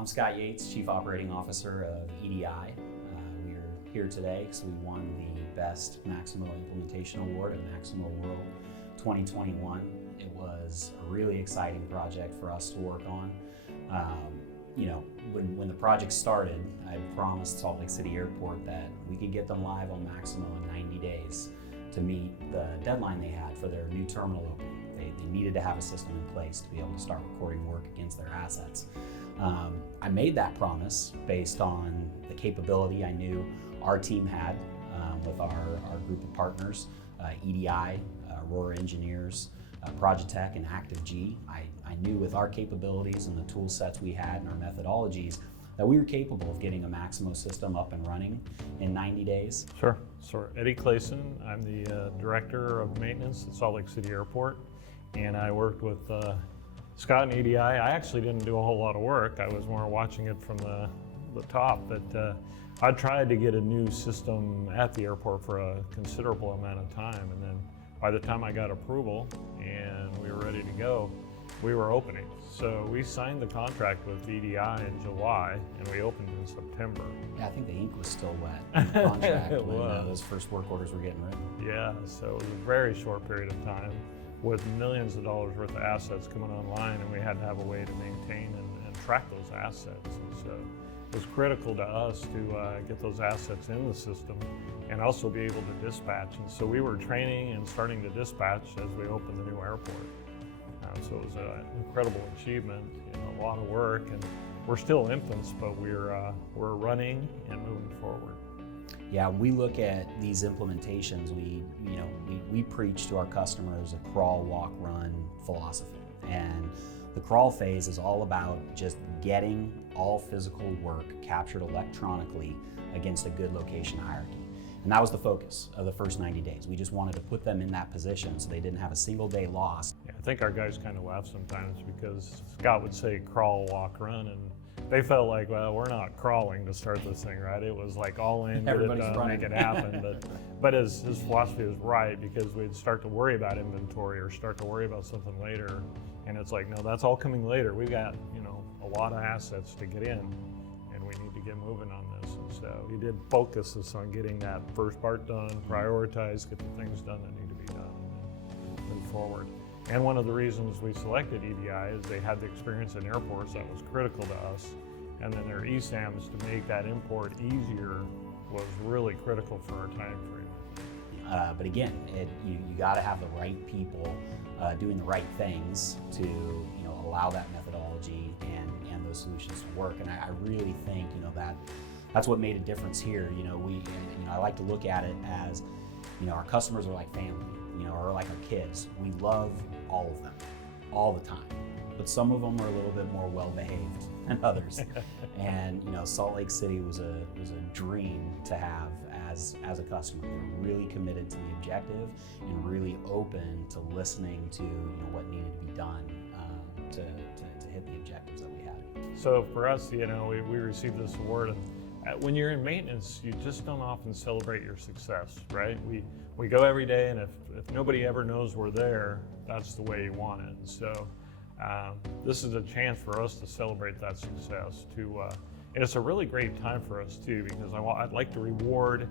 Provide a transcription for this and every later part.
I'm Scott Yates, Chief Operating Officer of EDI. We're here today because we won the Best Maximo Implementation Award at Maximoworld 2021. It was a really exciting project for us to work on. When the project started, I promised Salt Lake City Airport that we could get them live on Maximo in 90 days to meet the deadline they had for their new terminal opening. They needed to have a system in place to be able to start recording work against their assets. I made that promise based on the capability I knew our team had with our group of partners, EDI, Aurora Engineers, Projitech, and ActiveG. I knew with our capabilities and the tool sets we had and our methodologies that we were capable of getting a Maximo system up and running in 90 days. Sure. So Eddie Clayson, I'm the Director of Maintenance at Salt Lake City Airport, and I worked with Scott and EDI. I actually didn't do a whole lot of work. I was more watching it from the top, but I tried to get a new system at the airport for a considerable amount of time, and then by the time I got approval and we were ready to go, we were opening. So we signed the contract with EDI in July and we opened in September. Yeah, I think the ink was still wet in the contract when those first work orders were getting written. Yeah, so it was a very short period of time with millions of dollars worth of assets coming online, and we had to have a way to maintain and track those assets. And so it was critical to us to get those assets in the system and also be able to dispatch. And so we were training and starting to dispatch as we opened the new airport. So it was an incredible achievement, a lot of work, and we're still infants, but we're running and moving forward. Yeah, we look at these implementations, we preach to our customers a crawl, walk, run philosophy. And the crawl phase is all about just getting all physical work captured electronically against a good location hierarchy. And that was the focus of the first 90 days. We just wanted to put them in that position so they didn't have a single day lost. Yeah, I think our guys kind of laugh sometimes because Scott would say crawl, walk, run, and they felt like, well, we're not crawling to start this thing, right? It was like all in, get it done, make it happen. But his philosophy was right, because we'd start to worry about inventory or start to worry about something later. And it's like, no, that's all coming later. We've got, a lot of assets to get in, and we need to get moving on this. And so he did focus us on getting that first part done, prioritize, get the things done that need to be done, and move forward. And one of the reasons we selected EDI is they had the experience in airports that was critical to us. And then their ESAMs to make that import easier was really critical for our time frame. But again, you got to have the right people doing the right things to allow that methodology and those solutions to work. And I really think that's what made a difference here. I like to look at it as our customers are like family, or like our kids. We love all of them all the time, but some of them are a little bit more well-behaved than others. And Salt Lake City was a dream to have as a customer. They're really committed to the objective and really open to listening to what needed to be done to hit the objectives that we had. So for us, we received this award, and when you're in maintenance, you just don't often celebrate your success, right? We go every day, and if nobody ever knows we're there, that's the way you want it. And so this is a chance for us to celebrate that success and it's a really great time for us too, because I'd like to reward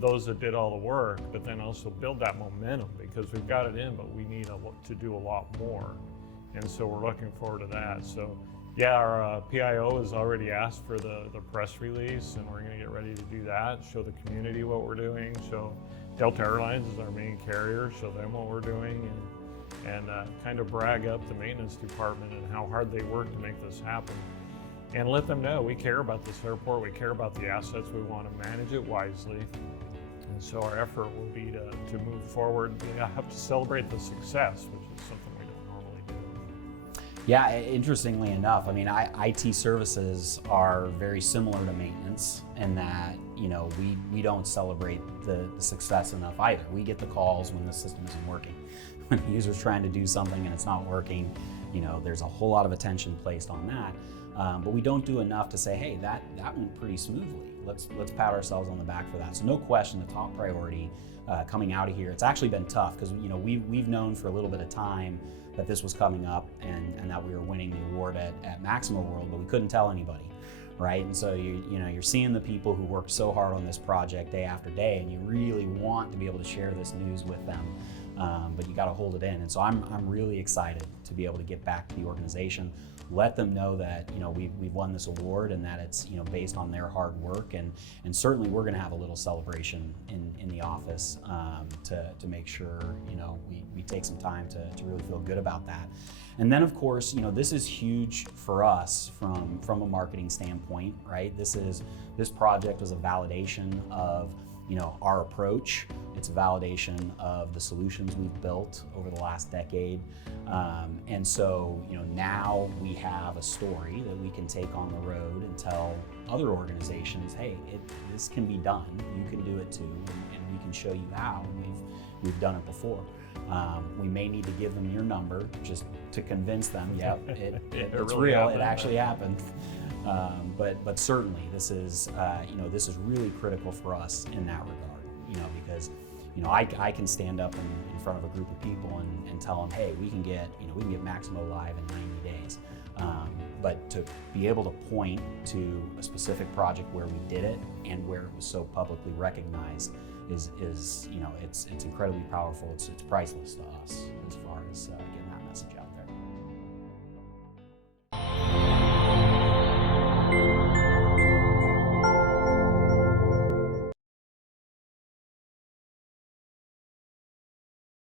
those that did all the work, but then also build that momentum, because we've got it in, but we need to do a lot more. And so we're looking forward to that. So yeah, our PIO has already asked for the press release, and we're going to get ready to do that, show the community what we're doing, show Delta Airlines is our main carrier, show them what we're doing, and kind of brag up the maintenance department and how hard they work to make this happen. And let them know we care about this airport, we care about the assets, we want to manage it wisely. And so our effort will be to move forward. We have to celebrate the success, which is something we don't normally do. Yeah, interestingly enough, IT services are very similar to maintenance in that, we don't celebrate the success enough either. We get the calls when the system isn't working. When the user's trying to do something and it's not working, there's a whole lot of attention placed on that. But we don't do enough to say, hey, that went pretty smoothly. Let's pat ourselves on the back for that. So no question, the top priority coming out of here, it's actually been tough because we've known for a little bit of time that this was coming up and that we were winning the award at Maximoworld, but we couldn't tell anybody, right? And so you're seeing the people who worked so hard on this project day after day, and you really want to be able to share this news with them, but you got to hold it in. And so I'm really excited to be able to get back to the organization, let them know that we've won this award and that it's based on their hard work, and certainly we're going to have a little celebration in the office to make sure we take some time to really feel good about that. And then of course this is huge for us from a marketing standpoint, right? This project is a validation of our approach. It's a validation of the solutions we've built over the last decade. And so, now we have a story that we can take on the road and tell other organizations, hey, this can be done. You can do it too, and we can show you how. We've done it before. We may need to give them your number just to convince them, yep, it's really real, happened. it actually happened. But certainly this is really critical for us in that regard, because I can stand up in front of a group of people and tell them, hey, we can get Maximo live in 90 days. But to be able to point to a specific project where we did it and where it was so publicly recognized is it's incredibly powerful. It's priceless to us as far as